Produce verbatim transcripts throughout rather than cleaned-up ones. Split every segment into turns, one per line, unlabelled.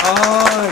아,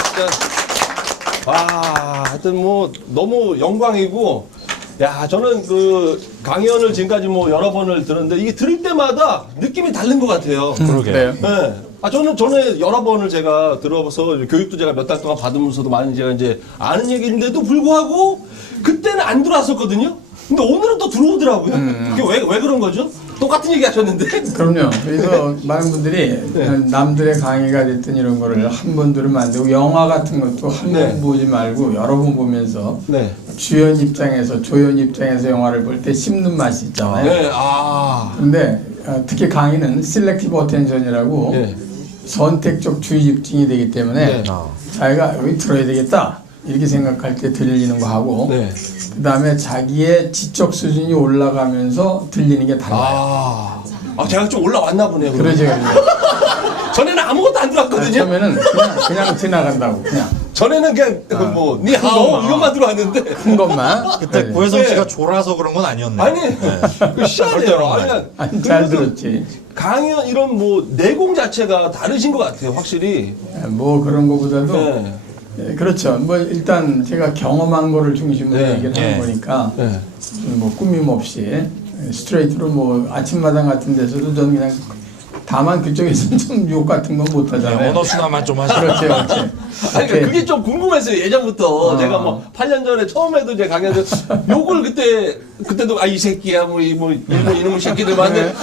진짜. 와, 하여튼 뭐, 너무 영광이고, 야, 저는 그 강연을 지금까지 뭐 여러 번을 들었는데, 이게 들을 때마다 느낌이 다른 것 같아요.
그러게요.
네. 아, 저는 전에 여러 번을 제가 들어서 교육도 제가 몇 달 동안 받으면서도 많이 제가 이제 아는 얘기인데도 불구하고, 그때는 안 들어왔었거든요? 근데 오늘은 또 들어오더라고요. 그게 왜, 왜 그런 거죠? 똑같은 얘기 하셨는데?
그럼요. 그래서 많은 분들이
네.
남들의 강의가 됐든 이런 거를 한 번 들으면 안 되고, 영화 같은 것도 한 번
네.
보지 말고 여러 번 보면서
네.
주연 입장에서 조연 입장에서 영화를 볼 때 씹는 맛이 있잖아요.
네, 아.
근데 어, 특히 강의는 셀렉티브 어텐션이라고
네.
선택적 주의 집중이 되기 때문에
네.
자기가 여기 들어야 되겠다 이렇게 생각할 때 들리는 거 하고,
네.
그 다음에 자기의 지적 수준이 올라가면서 들리는 게 달라요.
아. 아, 제가 좀 올라왔나 보네요. 그러면.
그러죠, 그러죠.
전에는 아무것도 안 들어왔거든요.
처음에는 그냥, 그냥 지나간다고, 그냥.
전에는 그냥 그 뭐 니하오 이것만 들어왔는데
큰 것만.
그때
네.
고혜성 씨가
네.
졸아서 그런 건 아니었네.
아니 그 희한해요. 아니,
아니, 잘
그래도
들었지.
강연 이런 뭐 내공 자체가 다르신 것 같아요, 확실히.
뭐 그런 거보다도
네.
예, 그렇죠. 뭐 일단 제가 경험한 거를 중심으로
네.
얘기를
네.
하는 거니까
네.
뭐 꾸밈 없이 스트레이트로 뭐 아침마당 같은 데서도 저는 그냥, 다만 그쪽에서는 좀 욕 같은 건 못
네,
하잖아요.
언어 순화만 좀 하시고.
그렇죠, 그렇죠.
아니 그러니까 그게 좀 궁금했어요, 예전부터.
어.
제가 뭐 팔 년 전에 처음에도 제 강연을 욕을 그때 그때도 아 이 새끼야 뭐 이 뭐 일본 이놈의 새끼들 많은데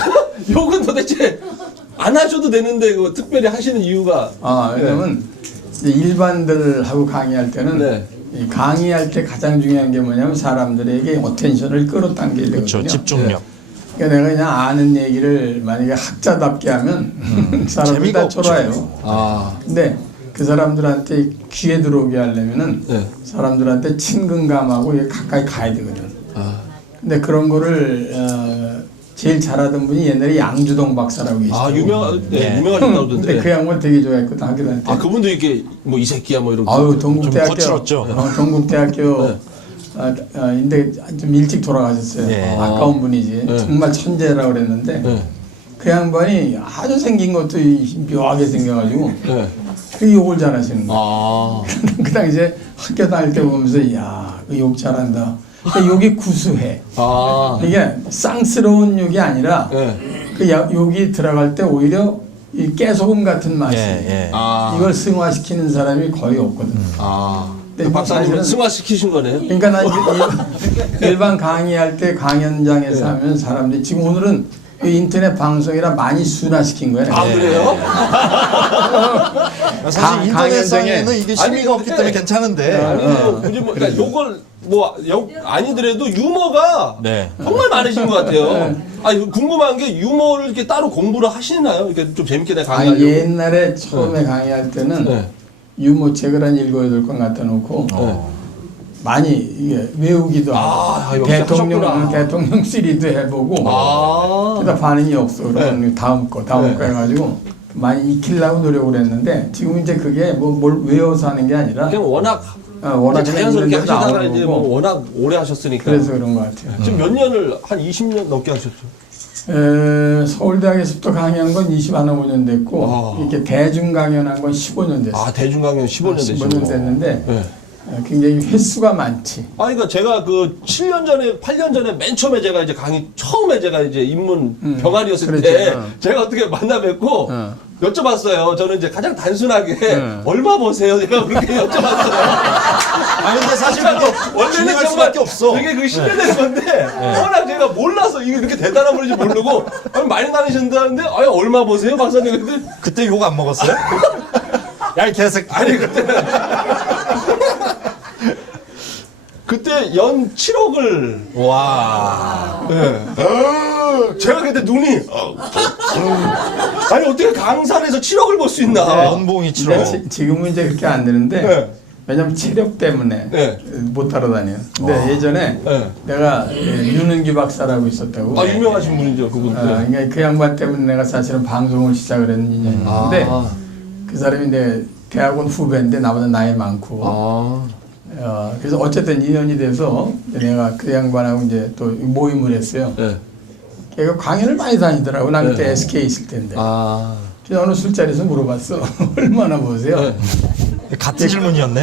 욕은 도대체 안 하셔도 되는데 그 특별히 하시는 이유가.
아, 왜냐면 이제 일반들하고 강의할 때는
네.
이 강의할 때 가장 중요한 게 뭐냐면 사람들에게 어텐션을 끌어당겨야 되거든요.
그렇죠. 집중력.
그러니까 내가 그냥 아는 얘기를 만약에 학자답게 하면 사람들이
재미가
다
없죠.
졸아요.
아.
근데 그 사람들한테 귀에 들어오게 하려면은
네.
사람들한테 친근감하고 이게 가까이 가야 되거든.
아.
근데 그런 거를 어, 제일 잘하던 분이 옛날에 양주동 박사라고 계시죠.
아 유명 네,
네.
유명하셨다고
근데
그러던데.
그 양반 되게 좋아했거든 학교다닐 때.
아 그분도 이렇게 뭐 이 새끼야 뭐 이런.
아유
좀
동국대학교
거칠었죠.
어, 동국대학교
네.
아, 아, 근데 좀 일찍 돌아가셨어요.
네.
아까운 분이지.
네.
정말 천재라고 그랬는데
네.
그 양반이 아주 생긴 것도 묘하게 생겨가지고
네.
그 욕을 잘하시는 거예요.
아.
그 당시에 학교 다닐 때 보면서 이야 그 욕 잘한다. 그 욕이 구수해.
아.
이게 쌍스러운 욕이 아니라
네.
그 야- 욕이 들어갈 때 오히려 이 깨소금 같은 맛이.
예, 예.
아.
이걸 승화시키는 사람이 거의 없거든.
아.
근데
그 박사님은
사실은-
승화시키신 거네요.
그러니까 난 일- 일반 강의할 때 강연장에서
네.
하면 사람들이 지금 오늘은 이 인터넷 방송이라 많이 순화시킨 거예요.
아 그래요?
사실
강-
인터넷상에는 이게 심의가
아니,
없기
근데-
때문에 괜찮은데.
아니 뭐 굳이 뭐 그러니까 요걸 뭐 여- 아니더라도 유머가
네.
정말 많으신 것 같아요. 아 궁금한 게 유머를 이렇게 따로 공부를 하시나요? 이렇게 좀 재밌게 내가
아,
강의하려고.
옛날에 처음에 강의할 때는
네.
유머 책을 한 일곱 여덟 권 갖다 놓고
어.
많이 이게 외우기도
아,
하고
역시
대통령
하셨구나.
대통령 시리도 해보고
아.
그러다 반응이 없어. 그러면 다음 거 다음
네.
거 해가지고 많이 익히려고 노력을 했는데 지금 이제 그게 뭐 뭘 외워서 하는 게 아니라
그냥 워낙
어, 워낙
이제 자연스럽게
있는 데도
하시다가
나오는
이제
거고.
뭐 워낙 오래 하셨으니까.
그래서 그런 것 같아요.
지금 몇 년을 한 이십 년 넘게 하셨죠?
에, 서울대학에서부터 강의한 건 이십오 년 됐고
아.
이렇게 대중 강연한 건 십오 년 됐어요.
아 대중 강연 십오 년 되시고.
십오 년 됐는데
네.
어, 굉장히 횟수가 많지.
아, 그러니까 제가 그 칠 년 전에, 팔 년 전에 맨 처음에 제가 이제 강의, 처음에 제가 이제 입문
음,
병아리였을
그렇죠.
때,
어.
제가 어떻게 만나 뵙고,
어.
여쭤봤어요. 저는 이제 가장 단순하게,
어.
얼마 버세요? 제가 그렇게 여쭤봤어요.
아 근데 사실 그게
원래는
중요할
정말
수밖에 없어.
그게 그 신뢰되는 건데, 워낙 제가 몰라서 이게 그렇게 대단한 분인지 모르고, 아니, 많이 다니신다는데, 아니, 얼마 버세요? 박사님. 근데,
그때 욕 안 먹었어요? 야 이 개새끼.
아니, 그때는. 그때 연 칠억을
와.
네. 제가 그때 눈이 어, 어. 아니 어떻게 강산에서 칠억을 벌 수 있나?
연봉이
근데
칠억.
지, 지금은 이제 그렇게 안 되는데
네.
왜냐면 체력 때문에
네.
못 따라 다녀요. 근데 예전에
네.
내가 예, 윤은기 박사라고 있었다고.
아 유명하신 분이죠 그분.
어, 그러니까 그 양반 때문에 내가 사실은 방송을 시작을 했는 인연인데
아.
그 사람이 내 대학원 후배인데 나보다 나이 많고
아.
어, 그래서 어쨌든 인연이 돼서 내가 그 양반하고 이제 또 모임을 했어요.
네.
걔가 강연을 많이 다니더라고. 난 그때
네.
에스케이 있을 텐데.
아.
그래서 어느 술자리에서 물어봤어. 얼마나 버세요?
네.
같은 질문이었네요.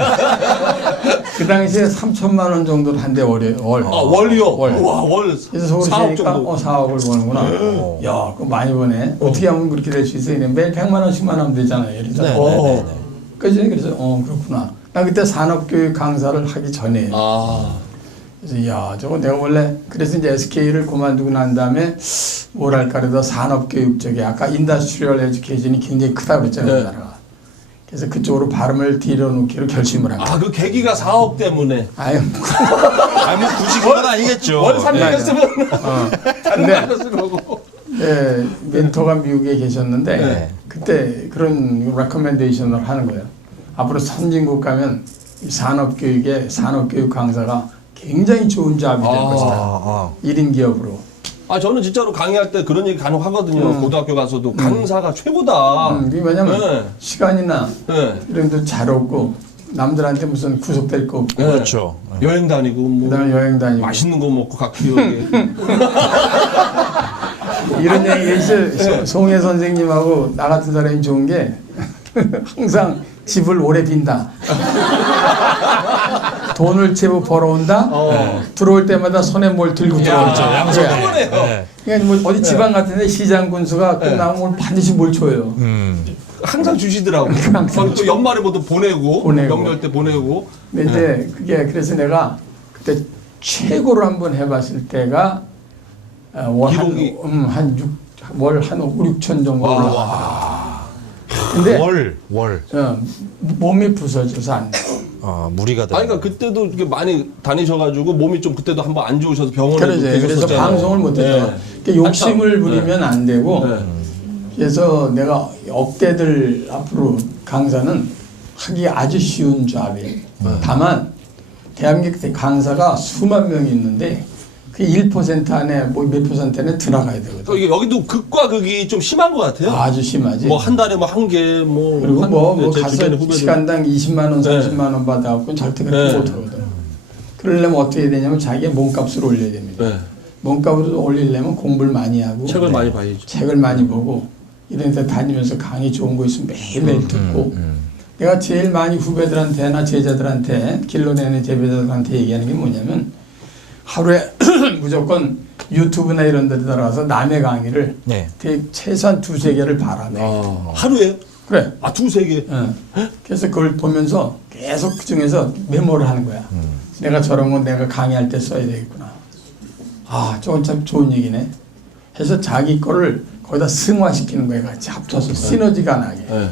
그 당시에 삼천만 원 정도를 한대 월에 월.
아, 월이요?
월.
와, 월.
그래서 서울
사억
사니까
정도.
어 사억을 버는구나. 야, 그거 많이 버네. 어. 떻게 하면 그렇게 될 수 있어? 이래 매일 백만 원씩만 하면 되잖아요. 예를 들어.
네,
어.
네, 네, 네.
그래서 그래서 어 그렇구나. 나 그때 산업교육 강사를 하기 전에.
아.
그래서 야, 저거 내가 원래 그래서 이제 에스케이를 그만두고 난 다음에 뭐랄까 그래도 산업교육 쪽에 아까 인더스트리얼 에듀케이션이 굉장히 크다 그랬잖아요.
네.
우리나라가. 그래서 그쪽으로 발음을 들여놓기로 결심을 한 거예요.
아, 그 계기가 사억 때문에.
아유,
아니 뭐 굳이 그건 아니겠죠.
월 삼백이었으면
어.
다른
근데-
거 알았을 거고.
예, 멘토가 미국에 계셨는데
네.
그때 그런 레커멘데이션을 하는 거예요. 앞으로 선진국 가면 이 산업교육에 산업교육 강사가 굉장히 좋은 잡이 될
아.
것이다.
아,
일 인 기업으로.
아, 저는 진짜로 강의할 때 그런 얘기 간혹 하거든요.
음.
고등학교 가서도 강사가 최고다.
음, 그게 왜냐면
네.
시간이나
네.
이런 데도 잘 없고 남들한테 무슨 구속될 거 없고
네.
그렇죠.
여행 다니고 뭐
그다음에 여행 다니고
맛있는 거 먹고 각 기억에.
이런 얘기 있어요. 송혜 선생님하고 나 같은 사람이 좋은 게 항상 집을 오래 빈다. 돈을 제법 벌어온다.
어.
들어올 때마다 손에 뭘 들고 들어오죠.
양손으로네요.
네.
그러니까 뭐 어디 지방 같은데 시장 군수가 끝나면 뭘 반드시 뭘 줘요.
음.
항상 주시더라고.
항상
또 연말에 뭐또 보내고,
보내고.
명절 때 보내고.
근데 이제 그게 그래서 내가 그때 최고로 한번 해봤을 때가 어, 월한
기록이-
음, 한 육, 월한 오, 육천 정도 올라와. 근데
월, 월.
어, 몸이 부서져서 안 돼.
어, 무리가 돼.
아니, 그러니까 그때도 이렇게 많이 다니셔가지고 몸이 좀 그때도 한번 안 좋으셔서 병원에
그러죠. 그래서 방송을 못 해요.
네.
욕심을 부리면 안 되고
네.
그래서 내가 업대들 앞으로 강사는 하기 아주 쉬운 잡이에요. 다만 대한민국 강사가 수만 명이 있는데 그 일 퍼센트 안에 뭐 몇 퍼센트 안에 들어가야 되거든.
또 이게 여기도 극과 극이 좀 심한 것 같아요.
아주 심하지.
뭐 한 달에 뭐 한 개, 뭐
그리고
한-
뭐, 뭐
제
가서
주변에 후배들.
시간당 이십만 원,
네.
삼십만 원 받아갖고 절대 그렇게
네.
못하거든. 그러려면 어떻게 해야 되냐면 자기의 몸값을 올려야 됩니다.
네.
몸값을 올리려면 공부를 많이 하고
책을 많이 봐야죠.
책을 많이 보고 이런 데 다니면서 강의 좋은 거 있으면 매일매일 듣고 내가 제일 많이 후배들한테나 제자들한테 길로 내는 제자들한테 얘기하는 게 뭐냐면 하루에 무조건 유튜브나 이런 데 들어가서 남의 강의를
네.
대- 최소한 두세 개를 봐라.
아, 하루에?
그래.
아, 두세 개?
어. 그래서 그걸 보면서 계속 그 중에서 메모를 하는 거야. 내가 저런 건 내가 강의할 때 써야 되겠구나. 아, 저건 참 좋은 얘기네. 해서 자기 거를 거기다 승화시키는 거야. 같이 합쳐서 시너지가 나게.
네.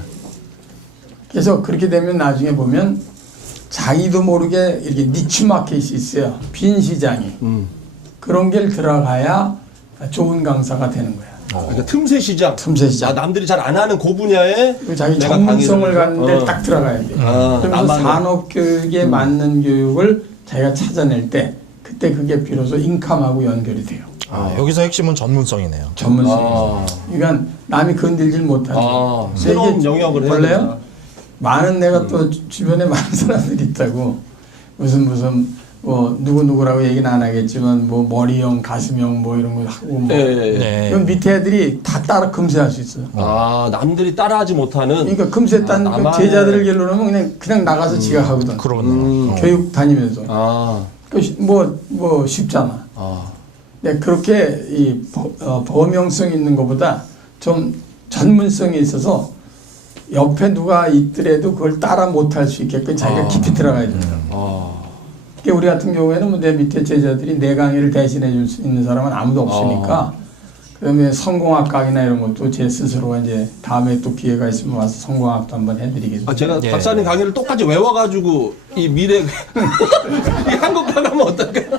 그래서 그렇게 되면 나중에 보면 자기도 모르게 이렇게 니치 마켓이 있어요. 빈 시장이.
음.
그런 게 들어가야 좋은 강사가 되는 거야.
그러니까 틈새 시장.
틈새 시장.
아, 남들이 잘 안 하는 그 분야에
그리고 자기
내가
전문성을
강의를-
갖는 데
어.
딱 들어가야 돼.
아,
그러면서
나만의-
산업교육에 맞는 교육을 자기가 찾아낼 때 그때 그게 비로소 인컴하고 연결이 돼요.
아, 여기서 핵심은 전문성이네요.
전문성.
아.
그러니까 남이 건들질 못하죠.
아,
근데
새로운
이게
영역을 해야
원래요?
된다.
많은 내가 또 주- 주변에 많은 사람들이 있다고 무슨 무슨 뭐 누구 누구라고 얘기는 안 하겠지만 뭐 머리형, 가슴형 뭐 이런 거 하고 뭐
예, 예, 예.
네.
이건 밑에 애들이 다 따라 금세할 수 있어요.
아, 남들이 따라하지 못하는.
그러니까 금세 딴
아,
그
나만의-
제자들을 길러놓으면 그냥 그냥 나가서 지가 하거든.
그러네요.
음.
어.
교육 다니면서.
아,
뭐뭐 뭐 쉽잖아.
아.
근데 그렇게 이 버- 어, 범용성 있는 것보다 좀 전문성이 있어서 옆에 누가 있더라도 그걸 따라 못할 수 있게끔 자기가
아.
깊이 들어가야 된다.
아.
그러니까 우리 같은 경우에는 뭐 내 밑에 제자들이 내 강의를 대신해 줄 수 있는 사람은 아무도 없으니까 그다음에 성공학 강의나 이런 것도 제 스스로가 이제 다음에 또 기회가 있으면 와서 성공학도 한번 해드리겠습니다.
아, 제가
예.
박사님 강의를 똑같이 외워가지고 이 미래 이 한국 가면 어떨까?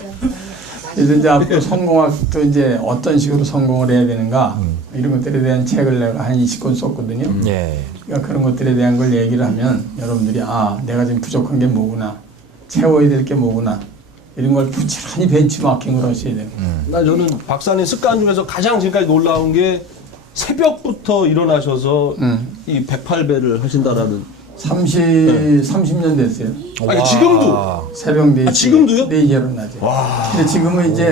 그래서 이제 앞으로 성공학도 이제 어떤 식으로 성공을 해야 되는가 이런 것들에 대한 책을 내가 한 이십 권 썼거든요.
예.
그러니까 그런 것들에 대한 걸 얘기를 하면 여러분들이 아 내가 지금 부족한 게 뭐구나 채워야 될 게 뭐구나 이런 걸 부지런히 벤치마킹을 하셔야 되는 거예요.
나 저는 박사님 습관 중에서 가장 지금까지 놀라운 게 새벽부터 일어나셔서
음.
이 백팔 배를 하신다라는.
삼십, 삼십 년 됐어요.
아니, 지금도?
새벽 네 시.
아, 지금도요?
네 시에 일어나죠. 근데 지금은 이제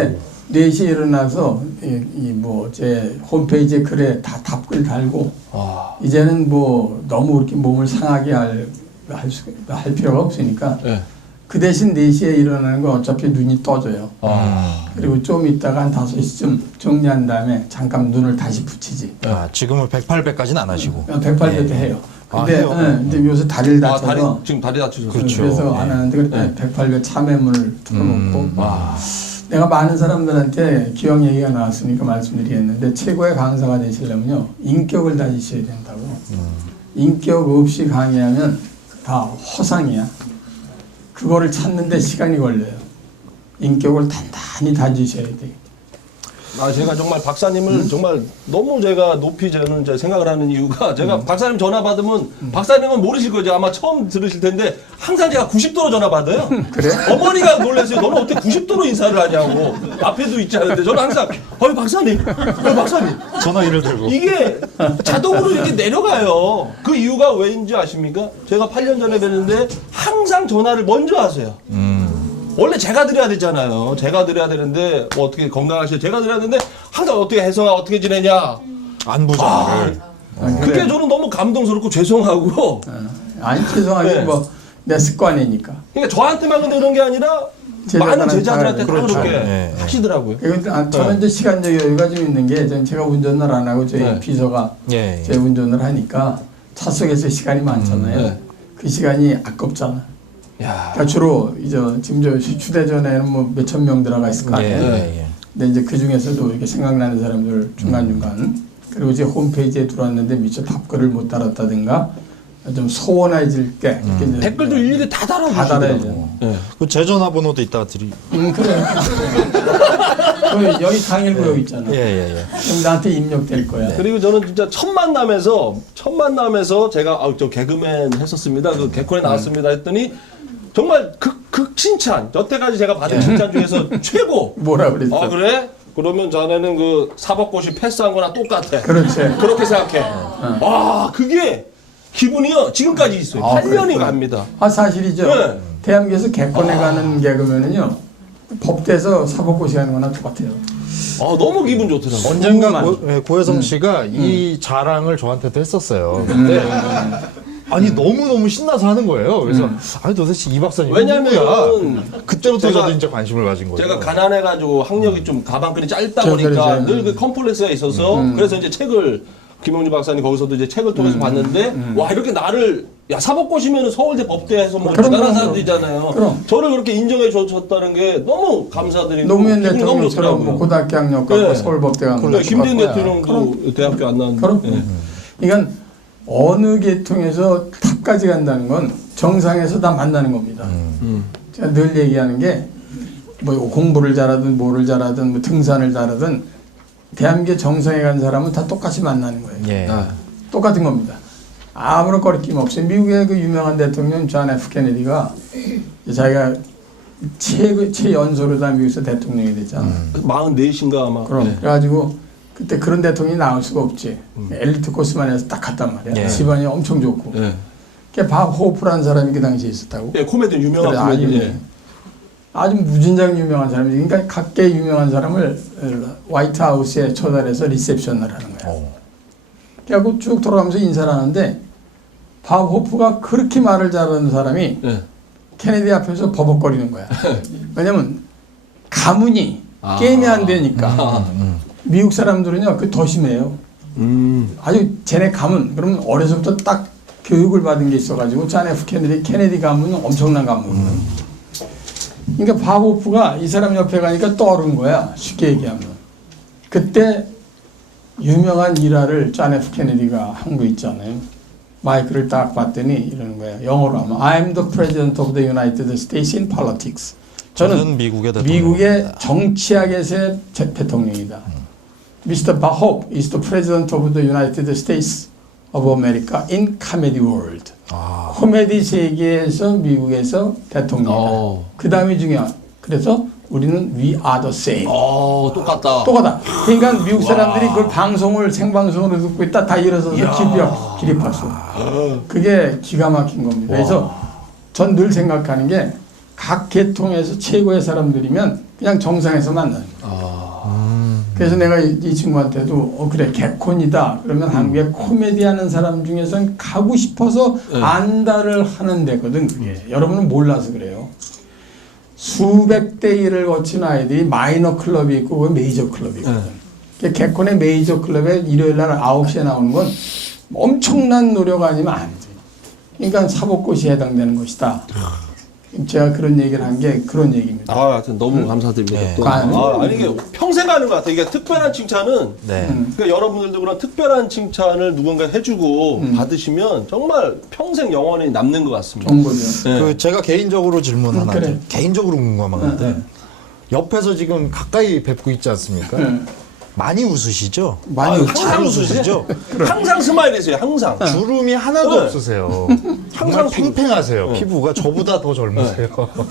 네 시에 일어나서 이 뭐 제 홈페이지에 글에 다 답글 달고
아.
이제는 뭐 너무 그렇게 몸을 상하게 할, 할, 수, 할 필요가 없으니까
네.
그 대신 네 시에 일어나는 건 어차피 눈이 떠져요.
아.
그리고 좀 있다가 한 다섯 시쯤 정리한 다음에 잠깐 눈을 다시 붙이지.
아, 지금은 백팔 배까지는 안 하시고.
백팔 배도
예.
해요.
아,
근데,
해요?
네, 근데 요새 다리를
아,
다쳐서
다리, 지금 다리 다치셨어요.
그렇죠.
그래서 안
예.
하는데 그래
네.
백팔 배 참외물을 틀어놓고
음.
아.
내가 많은 사람들한테 기왕 얘기가 나왔으니까 말씀드리겠는데 최고의 강사가 되시려면요 인격을 다지셔야 된다고.
음.
인격 없이 강의하면 다 허상이야. 그거를 찾는데 시간이 걸려요. 인격을 단단히 다지셔야 돼.
아, 제가 정말 박사님을 정말 너무 제가 높이 저는 이제 생각을 하는 이유가 제가 박사님 전화 받으면 박사님은 모르실 거죠. 아마 처음 들으실 텐데 항상 제가 구십 도로 전화 받아요.
그래?
어머니가 놀라세요. 너는 어떻게 구십 도로 인사를 하냐고. 앞에도 있지 않은데 저는 항상 어이 박사님, 어이 박사님.
전화기를 들고.
이게 자동으로 이렇게 내려가요. 그 이유가 왜인지 아십니까? 제가 팔 년 전에 뵀는데 항상 전화를 먼저 하세요.
음.
원래 제가 드려야 되잖아요. 제가 드려야 되는데 뭐 어떻게 건강하시죠? 제가 드려야 되는데 항상 어떻게 혜성아 어떻게 지내냐?
안부 전화를.
아,
그게
그래.
저는 너무 감동스럽고 죄송하고.
아니 죄송하게
네.
뭐 내 습관이니까.
그러니까 저한테만 근데 그런 게 아니라
제자들한테
많은 제자들한테 다
그렇죠.
그렇게
네, 네.
하시더라고요.
그리고 아, 저는 이제 시간적 여유가 좀 있는 게 저는 제가 운전을 안 하고 저희
네.
비서가
예.
제 운전을 하니까 차 속에서 시간이 많잖아요.
음, 네.
그 시간이 아깝잖아.
야.
그러니까 주로 이제 지금 저 휴대전화에는 뭐 몇천 명 들어가 있을 거
예.
아니에요.
예. 예.
근데 이제 그 중에서도 이렇게 생각나는 사람들 중간중간 그리고 이제 홈페이지에 들어왔는데 미처 답글을 못 달았다든가 좀 소원해질 게 이렇게 이제
댓글도 일일이 다
다
달아주시더라고요.
달아야죠.
네.
그 제 전화번호도 이따가 드리.
음 그래. 여기, 여기 강일구역 있잖아.
예, 예, 예.
그럼 나한테 입력될 거야.
그리고 저는 진짜 첫 만남에서 첫 만남에서 제가 아, 저 개그맨 했었습니다. 그 개콘에 나왔습니다 했더니 정말 극, 극 칭찬. 여태까지 제가 받은 칭찬 중에서 최고.
뭐라 그랬어?
아 그래? 그러면 자네는 그 사법고시 패스한 거나 똑같아.
그렇지.
그렇게 생각해. 와 그게 기분이요 지금까지 있어요.
아,
팔 년이
그랬구나.
갑니다.
아 사실이죠.
네.
대한민국에서 개콘에 가는 개그맨은요 법대에서 사법고시 하는 거나 똑같아요.
아 너무 기분 좋더라고요.
언젠가
궁금한.
고, 예, 고혜성 씨가 이 자랑을 저한테도 했었어요. 근데 아니 너무 너무 신나서 하는 거예요. 그래서 아니 도대체 이 박사님
왜냐면은
그때부터
제가-
저도 진짜 관심을 가진 거예요.
제가 가난해가지고 학력이 좀 가방끈이 짧다
저,
보니까
그러죠.
늘 그 컴플렉스가 있어서 그래서 이제 책을 김용주 박사님 거기서도 이제 책을 통해서 봤는데 와 이렇게 나를 야 사법고시면은 서울대 법대에서 뭐
그럼,
대단한
그럼,
사람들이잖아요.
그럼.
저를 그렇게 인정해 줬다는 게 너무 감사드리고
노무현
기분이 너무
대통령처럼 뭐
좋더라고요.
고등학교 학력 갖고
네.
서울법대 간
그러니까
거나
김대중
똑같고요.
대통령도 대학교 안 나왔는데.
그럼.
네.
그러니까 어느 계통에서 탑까지 간다는 건 정상에서 다 만나는 겁니다.
음.
제가 늘 얘기하는 게 뭐 공부를 잘하든 뭐를 잘하든 뭐 등산을 잘하든 대한민국 정상에 간 사람은 다 똑같이 만나는 거예요.
예.
아.
똑같은 겁니다. 아무런 거리낌 없어요. 미국의 그 유명한 대통령 존 에프 케네디가 자기가 최, 최연소로다 미국에서 대통령이 됐잖아.
마흔넷인가 아마.
그럼
네.
그래가지고 그때 그런 대통령이 나올 수가 없지. 엘리트 코스만 해서 딱 갔단 말이야.
예.
집안이 엄청 좋고.
네.
그게 밥 호프라는 사람이 그 당시에 있었다고.
예, 코미디 유명한
그래, 아주,
코미디. 예.
아주 무진장 유명한 사람이지. 그러니까 각계 유명한 사람을 화이트하우스에 초대해서 리셉션을 하는 거야.
어.
그래갖고 쭉 돌아가면서 인사를 하는데 밥 호프가 그렇게 말을 잘하는 사람이
예.
케네디 앞에서 버벅거리는 거야. 왜냐면 가문이
아.
게임이 안 되니까.
아.
미국 사람들은요, 그 더 심해요.
음.
아주 쟤네 가문, 그러면 어려서부터 딱 교육을 받은 게 있어가지고 존 에프 케네디, 케네디 가문은 엄청난 가문이거든. 그러니까 밥 호프가 이 사람 옆에 가니까 떠오른 거야. 쉽게 얘기하면. 그때 유명한 일화를 존 에프 케네디가 한 거 있잖아요. 마이크를 딱 봤더니 이러는 거야. 영어로 하면 I'm the President of the United States in politics. 저는
저는 미국의 대통령.
미국의 정치학에서의 제- 대통령이다. 미스터 바홉 is the President of the United States of America in comedy world.
아.
코미디 세계에서 미국에서 대통령이다.
어.
그 다음이 중요한. 그래서 우리는 we are the same.
어, 똑같다.
똑같다. 그러니까 미국 사람들이 그걸 방송을 생방송으로 듣고 있다 다 일어서서 기립, 기립했어. 그게 기가 막힌 겁니다. 그래서 전 늘 생각하는 게 각 계통에서 최고의 사람들이면 그냥 정상에서 만나는 거예요.
아.
그래서 내가 이, 이 친구한테도 어 그래 개콘이다 그러면 한국에 코미디 하는 사람 중에서는 가고 싶어서
네.
안다를 하는 데거든 그게. 여러분은 몰라서 그래요. 수백 대 일을 거친 아이들이 마이너 클럽이 있고 그 메이저 클럽이 있거든.
네.
개콘의 메이저 클럽에 일요일 날 아홉 시에 나오는 건 엄청난 노력 아니면 안 돼. 그러니까 사법고시에 해당되는 것이다. 제가 그런 얘기를 한 게 그런 얘기입니다.
아, 하여튼 너무 감사드립니다.
네.
또.
아,
아, 아니 이게 평생 가는 것 같아요. 이게 특별한 칭찬은
네.
음.
그러니까 여러분들도 그런 특별한 칭찬을 누군가 해주고
음.
받으시면 정말 평생 영원히 남는 것 같습니다.
좋은 거죠.
네.
그 제가 개인적으로 질문
음,
하나
그래.
드- 개인적으로 궁금한 건데
응,
옆에서 지금 가까이 뵙고 있지 않습니까?
응.
많이 웃으시죠?
많이
아,
웃-
잘 웃으시죠?
항상 스마일이세요. 항상.
주름이 하나도
네.
없으세요. 정말
항상
팽팽하세요.
네.
피부가 저보다 더 젊으세요.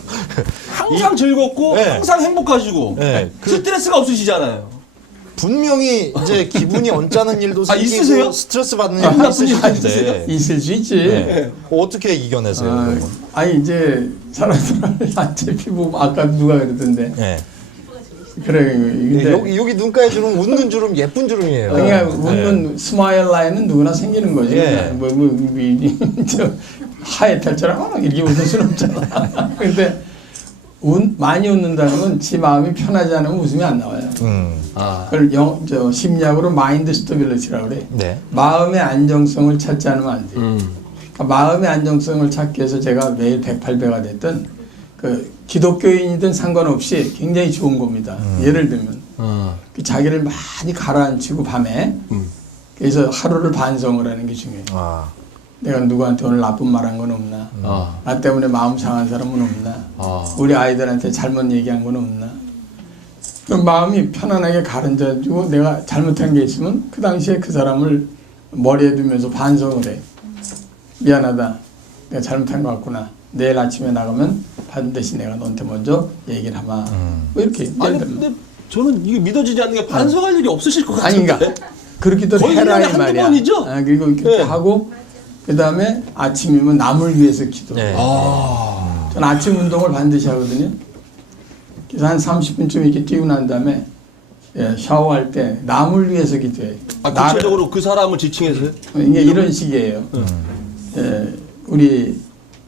항상 즐겁고
네.
항상 행복하시고
네. 그-
스트레스가 없으시잖아요.
분명히 이제 기분이 언짢은 일도
아,
생기고
있으세요?
스트레스 받는
아,
일도
나쁜 일
있으실
있으세요?
텐데
있을 수 있지.
네. 어떻게 이겨내세요?
아,
그런 건?
아니 이제 사람들한테 피부 아까 누가 그러던데
네.
그래 근데
여기, 여기 눈가에 주름 웃는 주름 예쁜 주름이에요.
그러니까
네.
웃는 스마일 라인은 누구나 생기는 거지.
예.
뭐, 뭐, 뭐, 저 하이탈처럼 이렇게 웃을 수는 없잖아. 근데 웃, 많이 웃는다는 건 지 마음이 편하지 않으면 웃음이 안 나와요.
음.
아.
그걸 영, 저 심리학으로 마인드 스테빌리티라고 그래.
네.
마음의 안정성을 찾지 않으면 안 돼.
음.
그러니까 마음의 안정성을 찾기 위해서 제가 매일 백팔 배가 됐든 그 기독교인이든 상관없이 굉장히 좋은 겁니다. 예를 들면
아.
그 자기를 많이 가라앉히고 밤에
음.
그래서 하루를 반성을 하는 게 중요해요.
아.
내가 누구한테 오늘 나쁜 말 한 건 없나?
아.
나 때문에 마음 상한 사람은 없나?
아.
우리 아이들한테 잘못 얘기한 건 없나? 그 마음이 편안하게 가라앉아지고 내가 잘못한 게 있으면 그 당시에 그 사람을 머리에 두면서 반성을 해. 미안하다. 내가 잘못한 것 같구나. 내일 아침에 나가면 반드시 내가 너한테 먼저 얘기를 하마. 뭐 이렇게.
아니
예를 들면.
근데 저는 이게 믿어지지 않는 게 반성할 일이 없으실 것
아니,
같은데.
그러니까 그렇게도
거의
해라
일년에
이
한두
말이야.
번이죠?
아, 그리고 이렇게
네.
하고 그 다음에 아침이면 남을 위해서 기도.
네.
아.
전 아침 운동을 반드시 하거든요. 그래서 한 삼십 분쯤 이렇게 뛰고 난 다음에 예, 샤워할 때 남을 위해서 기도해.
아,
나를-
구체적으로 그 사람을 지칭해서요?
이게 이런 식이에요. 예, 우리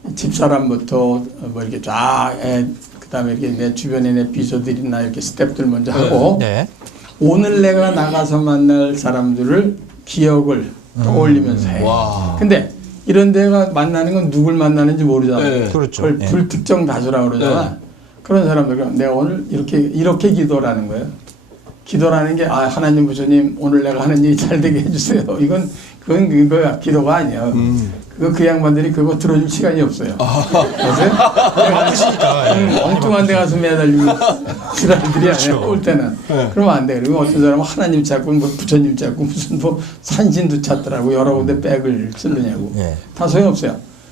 집사람부터 뭐 이렇게 쫙, 예, 그다음에 이렇게 내 주변에 내 비서들이나 이렇게 스태프들 먼저 하고
네.
오늘 내가 나가서 만날 사람들을 기억을 떠올리면서 해.
와.
근데 이런 데가 만나는 건 누굴 만나는지 모르잖아요.
네.
그렇죠.
그걸
네.
불특정 다수라고 그러잖아.
네.
그런 사람들 내가 오늘 이렇게 이렇게 기도라는 거예요. 기도라는 게 아 하나님 부처님 오늘 내가 하는 일이 잘 되게 해주세요. 이건 그건 그거야 기도가 아니야.
음.
그거 그 양반들이 그거 들어줄 시간이 없어요. 그래서
바쁘시니까.
음, 엉뚱한 데 가서 매달리고 지랄들이 아니야 올 때는. 그러면 안 돼. 그리고 어떤 사람은 하나님 찾고 뭐 부처님 찾고 무슨 뭐 산신도 찾더라고 여러 군데 백을 쓰느냐고.
네.
다 소용없어요.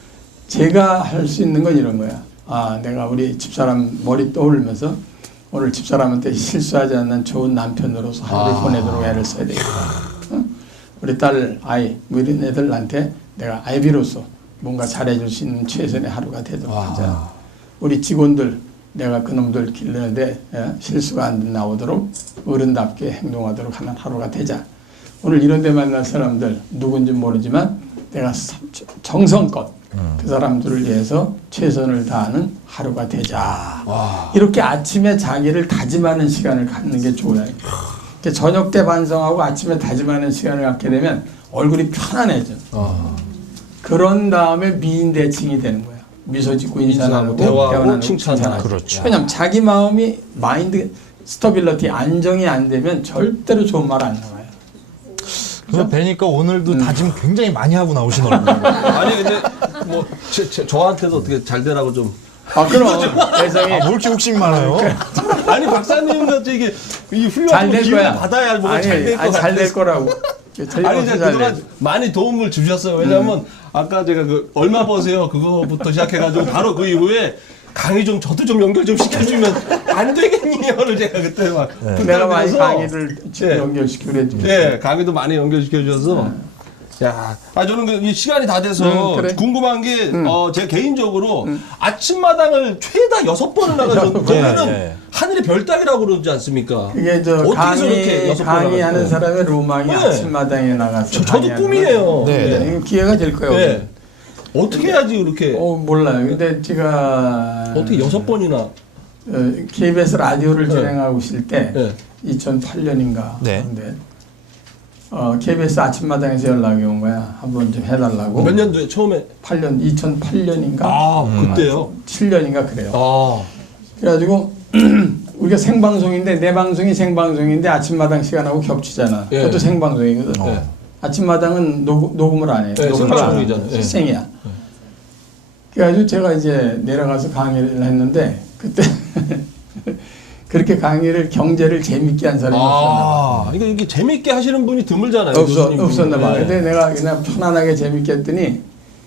제가 할 수 있는 건 이런 거야. 아, 내가 우리 집사람 머리 떠올리면서 오늘 집사람한테 실수하지 않는 좋은 남편으로서 하루를
아.
보내도록 애를 써야 되겠다. 어? 우리 딸, 아이, 뭐 이런 애들한테 내가 아이비로서 뭔가 잘해줄 수 있는 최선의 하루가 되도록
아.
하자. 우리 직원들, 내가 그놈들 기르는데 예? 실수가 안 나오도록 어른답게 행동하도록 하는 하루가 되자. 오늘 이런 데 만날 사람들 누군지 모르지만 내가 정성껏 그 사람들을 위해서 최선을 다하는 하루가 되자.
와.
이렇게 아침에 자기를 다짐하는 시간을 갖는 게 좋아요. 이렇게 저녁 때 반성하고 아침에 다짐하는 시간을 갖게 되면 얼굴이 편안해져.
아.
그런 다음에 미인 대칭이 되는 거야. 미소 짓고 인사하고
인사하고 대화하고
대화하고
칭찬하고.
칭찬하고.
그렇죠.
왜냐면 자기 마음이 마인드 스터빌러티 안정이 안 되면 절대로 좋은 말 안 나와요.
그래서 뵈니까 오늘도 다짐 굉장히 많이 하고 나오시더라고요.
아니 근데 뭐 제, 제, 저한테도 어떻게 잘 되라고 좀.
아 그럼 세상에
아, 뭘 이렇게 욕심 많아요?
아니 박사님 같이 이게 이
잘
훌륭한
될
기운을
거야.
받아야 뭐가 잘 될 것 같아요.
잘될 거라고.
아니 이제 그동안 많이 도움을 주셨어요. 왜냐면
음.
아까 제가 그 얼마 버세요 그거부터 시작해가지고 바로 그 이후에 강의 좀 저도 좀 연결 좀 시켜주면 안 되겠니요를 제가 그때 막
내가 많이
부탁드려서
강의를
네.
연결시키고 그랬지.
네 강의도 많이 연결시켜 주셔서 야, 아 저는 그, 이 시간이 다 돼서
음, 그래.
궁금한 게, 어, 제가 개인적으로 아침마당을 최다 여섯 번을 나가서 그러면은
예, 예.
하늘의 별따기라고 그러지 않습니까?
그게 저
어떻게
강의
저렇게 여섯 번을
강의하는
나가요?
사람의 로망이
네.
아침마당에 나가서
저, 저도
강의하는
꿈이에요.
거예요.
네.
네. 기회가 될 거예요.
네. 어떻게 해야지 그렇게
어 몰라요. 근데 제가
어떻게 여섯 번이나
어, 케이비에스 라디오를
네.
진행하고 있을 때
네.
이천팔 년인가
네.
그런데 어, 케이비에스 아침마당에서 연락이 온 거야. 한번 좀 해달라고.
몇 년도에 처음에
팔 년 이천팔 년인가
아 그때요?
칠 년인가 그래요.
아
그래가지고 우리가 생방송인데 내 방송이 생방송인데 아침마당 시간하고 겹치잖아.
예.
그것도 생방송이거든.
네.
아침마당은 녹, 녹음을 안 해요.
네,
녹음을 안
생방송이잖아요.
해요.
예.
생이야. 그래가지고 제가 이제 내려가서 강의를 했는데 그때 그렇게 강의를 경제를 재밌게 한 사람이 없었나 봐.
아, 이거 이게 재밌게 하시는 분이 드물잖아요.
없어,
교수님
없었나 봐.
중에.
근데 내가 그냥 편안하게 재밌게 했더니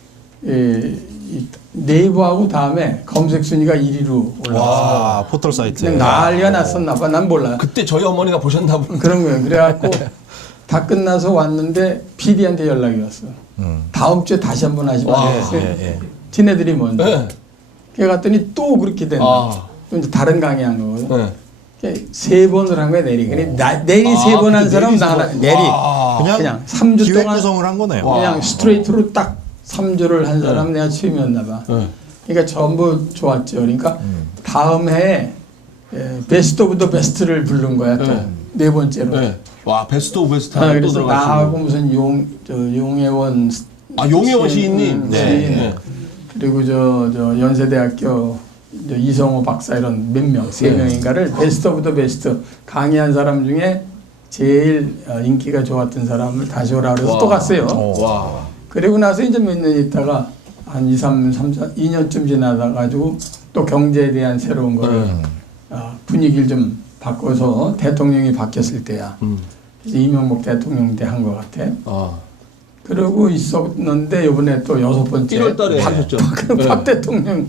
이, 이 네이버하고 다음에 검색 순위가 일 위로 올라왔어.
와, 포털 사이트.
그냥 난리가 났었나 봐. 난 몰라.
그때 저희 어머니가 보셨나 보네.
그런 거예요. 그래갖고 다 끝나서 왔는데 피디한테 연락이 왔어.
음.
다음 주에 다시 한번 하지 마.
와,
예, 예.
지네들이 먼저.
네.
그래 갔더니 또 그렇게 된다.
아.
또 이제 다른 강의 한 거거든.
네.
세 번을 한 거야, 내리. 그래, 나, 내리 세 번 한
아,
사람은
내리
나 하나,
세 번.
내리.
와.
그냥,
그냥 삼 주
기획
동안
구성을 한 거네요.
와.
그냥 스트레이트로 딱 삼 주를 한 사람은 내가 처음이었나 봐.
네.
그러니까 전부 좋았죠. 그러니까
음.
다음 해에 예, 베스트 오브 더 베스트를 부른 거야, 또.
네.
네 번째로.
네. 와 베스트 오브 베스트
아,
하나 또
그래서
들어가시고.
나하고 무슨 용, 저, 용혜원.
아 용혜원
시인,
시인님.
음,
네.
시인.
네.
그리고 저, 저 연세대학교 저 이성호 박사 이런 몇 명, 세
네.
명인가를 베스트 오브 더 베스트 강의한 사람 중에 제일 어, 인기가 좋았던 사람을 다시 오라 그래서
와.
또 갔어요.
어.
와.
그리고 나서 이제 몇 년 있다가 한 이, 삼, 삼, 사, 이 년쯤 지나다 가지고 또 경제에 대한 새로운 거를
음.
어, 분위기를 좀 바꿔서 대통령이 바뀌었을 때야.
음.
그래서 이명박 대통령 때 한 것 같아.
아.
그러고 있었는데 이번에 또 여섯 번째
일월 달에
박,
하셨죠.
박,
네.
박 대통령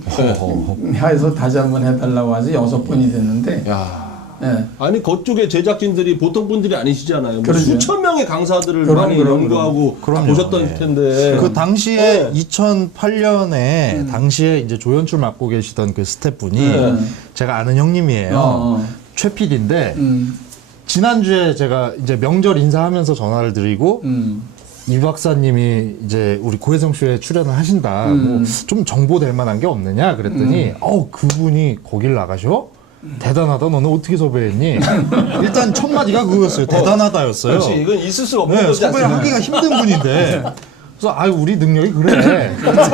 해서 다시 한번 해달라고 해서 여섯 번이 됐는데
야.
네.
아니 그쪽에 제작진들이 보통 분들이 아니시잖아요. 뭐
그러죠.
수천 명의 강사들을
그럼,
많이
그럼,
연구하고 다
그럼요.
보셨던
네.
텐데.
그 당시에
네.
이천팔 년에
음.
당시에 이제 조연출 맡고 계시던 그 스태프분이
네.
제가 아는 형님이에요.
어, 어.
최 피디인데
음,
지난주에 제가 이제 명절 인사하면서 전화를 드리고
음.
이 박사님이 이제 우리 고혜성 쇼에 출연을 하신다.
음.
뭐 좀 정보될 만한 게 없느냐 그랬더니 어 그분이 거길 나가셔? 대단하다. 너는 어떻게 섭외했니? 일단 첫 마디가 그거였어요. 대단하다였어요.
그렇지 이건 있을 수 없는
네,
거지
섭외를
않습니까?
하기가 힘든 분인데. 그래서 아유 우리 능력이 그래.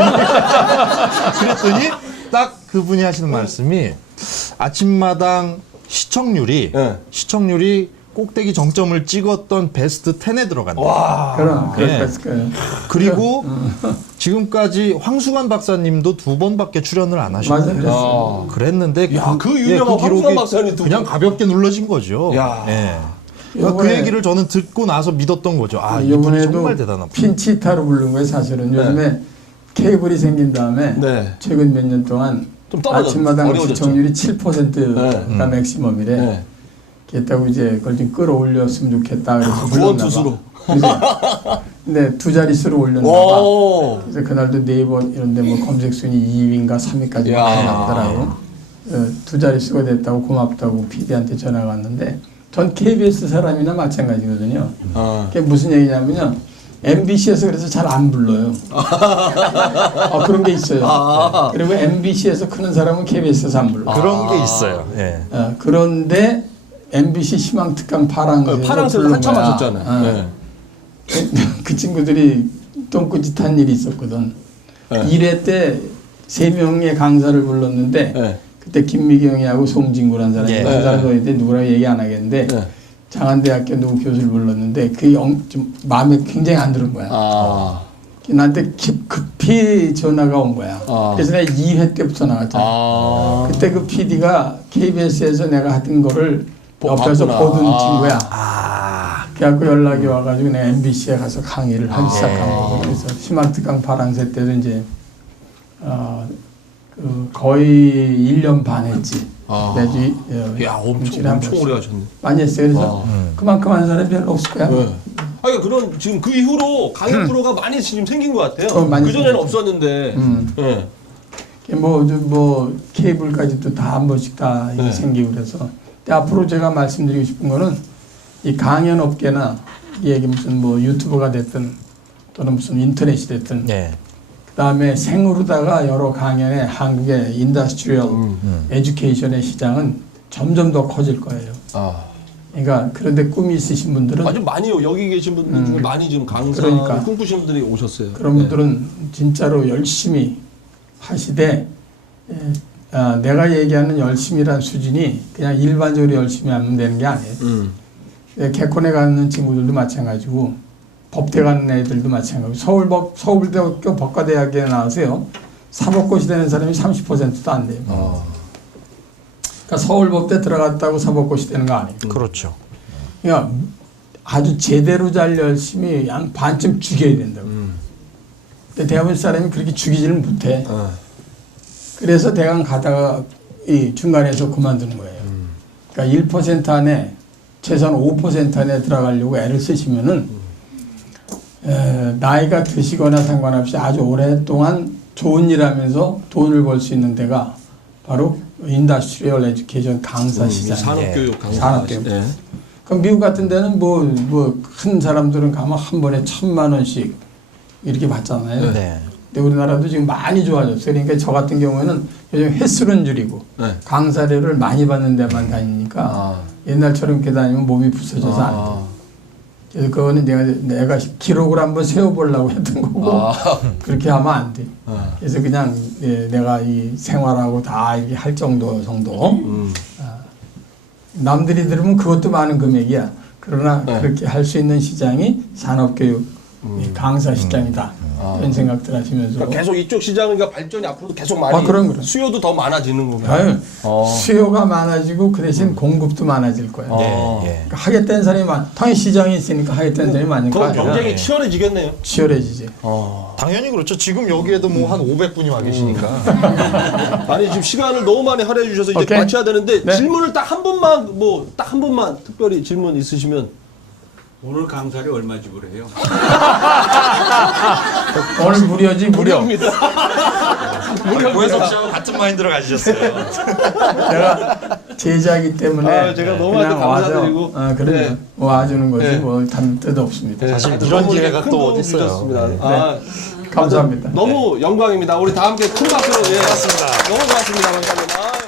그랬더니 딱 그분이 하시는 말씀이 아침마당 시청률이
네.
시청률이 꼭대기 정점을 찍었던 베스트 텐에 들어간다.
와.
그럼
네.
그랬을 거예요.
그리고 지금까지 황수관 박사님도 두 번밖에 출연을 안
맞아,
하셨는데
그랬어.
야.
그랬는데
야, 그 유명한
기록이
황수관 박사님 두
그냥
번.
가볍게 눌러진 거죠.
야.
예. 그러니까 그
요번에-
얘기를 저는 듣고 나서 믿었던 거죠. 아, 이분이
이번에도
정말 대단하다.
핀치타로 부른 거예요. 사실은 요즘에 케이블이 생긴 다음에
네.
최근 몇 년 동안
좀 떨어졌-
아침마당
어려워졌죠.
시청률이 칠 퍼센트가
네.
맥시멈이래.
네.
그랬다고 이제 그걸 좀 끌어올렸으면 좋겠다. 그래서
구원
불렀나 봐.
투수로.
근데 두 자릿수로 올렸나 봐.
오.
그래서 그날도 네이버 이런데 뭐 검색 순위 이 위인가 삼 위까지
야.
나왔더라고. 어, 두 자릿수가 됐다고 고맙다고 피디한테 전화가 왔는데 전 케이비에스 사람이나 마찬가지거든요.
아.
그게 무슨 얘기냐면요. 엠비씨에서 그래서 잘 안 불러요. 아, 그런 게 있어요.
아.
그리고 엠비씨에서 크는 사람은 케이비에스에서 안 불러.
그런 게 있어요. 예.
어, 그런데 엠비씨 희망특강 파랑새에서
파랑새도
부른
한참
거야.
하셨잖아요.
어.
네.
그 친구들이 똥꾸짓한 일이 있었거든.
네.
일 회 때 세 명의 강사를 불렀는데
네.
그때 김미경이하고 송진구라는 사람이
예.
그 사람도 있는데 누구라고 얘기 안 하겠는데
네.
장안대학교 누구 교수를 불렀는데 그 좀 마음에 굉장히 안 들은 거야.
아.
나한테 급, 급히 전화가 온 거야.
아.
그래서 내가 이 회 때부터 나갔잖아.
아.
그때 그 피디가 케이비에스에서 내가 하던 거를
보-
옆에서
봤구나.
보던
아.
친구야.
아.
그래갖고 연락이 와가지고 내가 엠비씨에 가서 강의를 하기
아.
시작한 거고. 그래서 희망특강 파랑새 때도 이제 어, 그 거의 일 년 반 했지.
아.
매주 어,
야, 엄청
일주일에 한
엄청
번씩.
오래 하셨네.
많이 했어요. 그래서
아.
음.
그만큼 하는 사람이 별로 없을 거야.
네. 아니 그런 지금 그 이후로 강연 프로가 많이 지금 생긴 것 같아요.
어, 많이
그 전에는
생겼죠.
없었는데.
음.
예.
뭐, 좀 뭐, 케이블까지도 다 한 번씩 다 이게
네.
생기고 그래서. 근데 앞으로 제가 말씀드리고 싶은 거는 이 강연 업계나 이게 무슨 뭐 유튜버가 됐든 또는 무슨 인터넷이 됐든
예.
그 다음에 생으로다가 여러 강연에 한국의 인더스트리얼
음.
에듀케이션의 시장은 점점 더 커질 거예요.
아.
그러니까 그런데 꿈이 있으신 분들은
아주 많이요. 여기 계신 분들 중에 많이 지금 강사
그러니까.
꿈꾸시는 분들이 오셨어요.
그런
네.
분들은 진짜로 열심히 하시되 에, 아, 내가 얘기하는 열심이란 수준이 그냥 일반적으로 열심히 하면 되는 게 아니에요.
음.
예, 개콘에 가는 친구들도 마찬가지고 법대 가는 애들도 마찬가지고 서울법 서울대학교 법과대학에 나와서요 사법고시 되는 사람이 삼십 퍼센트도 안 돼요.
아.
그러니까 서울법대 들어갔다고 사법고시 되는 거 아니에요.
그렇죠.
그러니까 아주 제대로 잘 열심히 양 반쯤 죽여야 된다고.
음.
근데 대부분 사람이 그렇게 죽이지를 못해.
아.
그래서 대강 가다가 이 중간에서 그만두는 거예요.
음.
그러니까 일 퍼센트 안에 최소한 오 퍼센트 안에 들어가려고 애를 쓰시면은 에, 나이가 드시거나 상관없이 아주 오랫동안 좋은 일 하면서 돈을 벌 수 있는 데가 바로 인더스트리얼 에듀케이션 강사 시장.
산업교육 강사.
산업교육.
네.
그럼 미국 같은 데는 뭐, 뭐, 큰 사람들은 가면 한 번에 천만 원씩 이렇게 받잖아요.
네.
근데 우리나라도 지금 많이 좋아졌어요. 그러니까 저 같은 경우에는 요즘 횟수는 줄이고
네.
강사료를 많이 받는 데만 다니니까
아.
옛날처럼 이렇게 다니면 몸이 부서져서 안 돼.
아.
그래서 그거는 내가, 내가 기록을 한번 세워보려고 했던 거고
아.
그렇게 하면 안 돼.
아.
그래서 그냥 예, 내가 이 생활하고 다 이렇게 할 정도 정도.
음.
남들이 들으면 그것도 많은 금액이야. 그러나
네.
그렇게 할 수 있는 시장이 산업교육 이 강사 시장이다.
아.
이런 생각들 하시면서
그러니까 계속 이쪽 시장은 그러니까 발전이 앞으로도 계속 많이
아, 그럼, 그럼.
수요도 더 많아지는 건가요?
아유,
어.
수요가 많아지고 그 대신 공급도 많아질 거야.
어.
예. 예.
그러니까 하겠다는 사람이 많. 당연히 시장이 있으니까 하겠다는 사람이 많으니까
그럼 경쟁이
네.
치열해지겠네요.
치열해지지.
어.
당연히 그렇죠. 지금 여기에도 뭐 한 오백 분이 와 계시니까.
아니 지금 시간을 너무 많이 할애해 주셔서 이제
오케이.
마쳐야 되는데
네.
질문을 딱 한 번만 뭐 딱 한 번만 특별히 질문 있으시면
오늘 강사료 얼마 지불해요?
오늘 무료지 무료.
무료입니다.
고혜석 씨하고 같은 마인드로 가지셨어요.
내가 제자이기 때문에
아, 제가 너무나도
그냥 와서,
감사드리고.
아, 그러면
네.
와주는 거지
네.
뭐 다른 뜻 없습니다.
사실
하여튼
이런
너무
기회가
큰
또
도움
어디 있어요.
주셨습니다.
네.
아,
감사합니다.
너무 영광입니다. 우리 다 함께 큰 박수로 예.
고맙습니다.
너무 고맙습니다. 감사합니다.